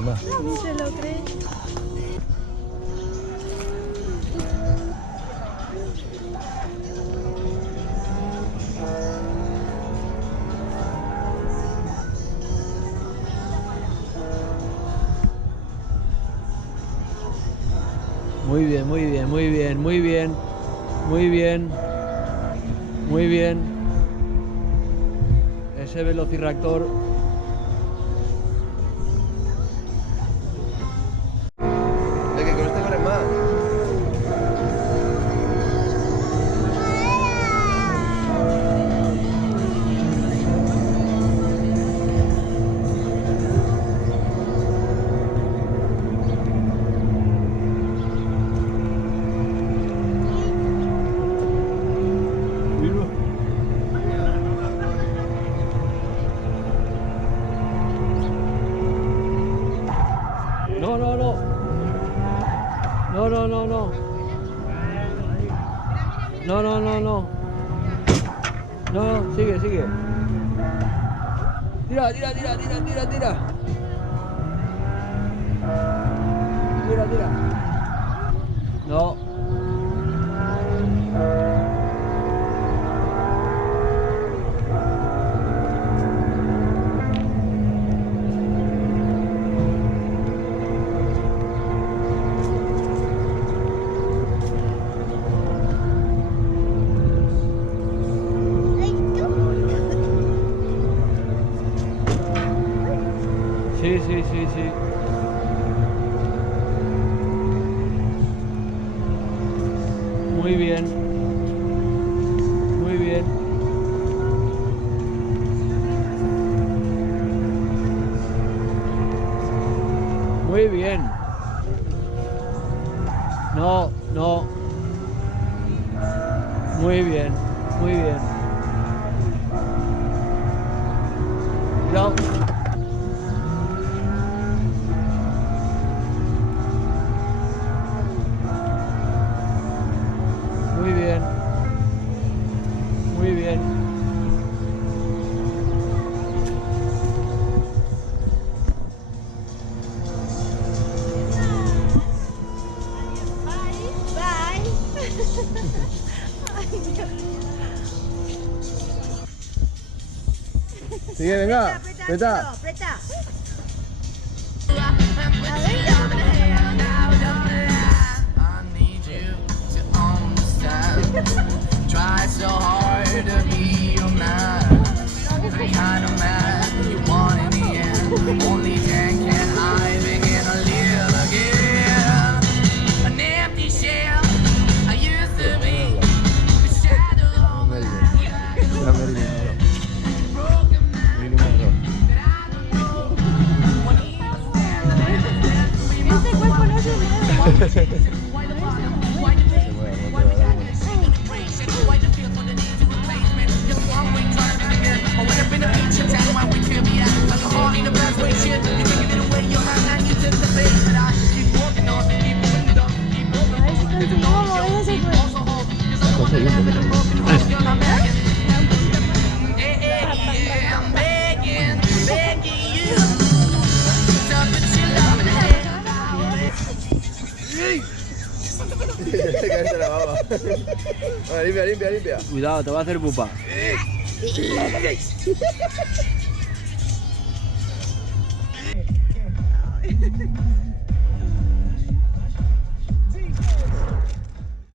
anda. Ni se lo cree. Muy bien, muy bien, muy bien, muy bien, muy bien, muy bien. Ese velociraptor. Es que con este corres más. No, no, no. No, no, no, no. No, no, no, no. No, no, sigue, sigue. Tira, tira, tira, tira, tira, tira. Tira, tira. No. Sí, sí, sí, sí. Muy bien. Muy bien. Muy bien. No, no. Muy bien, muy bien. Cuidado. Muy bien. Muy bien. Bye. Ay, Dios mío. Sigue, venga. Aprieta. Aprieta. Try so hard to be your man, the kind of man you want in the end. Only then can I begin to live again. An empty shell I used to be, the shadow of my life. Broken man that I don't know. When he Este cuerpo no se mueve. why the bottom, why the pain, why the darkness, shaking the brain, why the feel for the need to replacement. Just one way trying to begin. I went up in the ancient town where we could be at. Like a heart in a bad way, shit. You taking it away, your hand and you took the bait. But I keep walking on, keep moving the dog, keep moving on. Continúa moviendo ese cuerpo. Also hope, cause I'm the one that having a broken heart, girl, I'm begging. Yeah, I'm begging, begging you. To put your love in the hand. Cállate la baba. Bueno, limpia, limpia, limpia. Cuidado, te va a hacer pupa.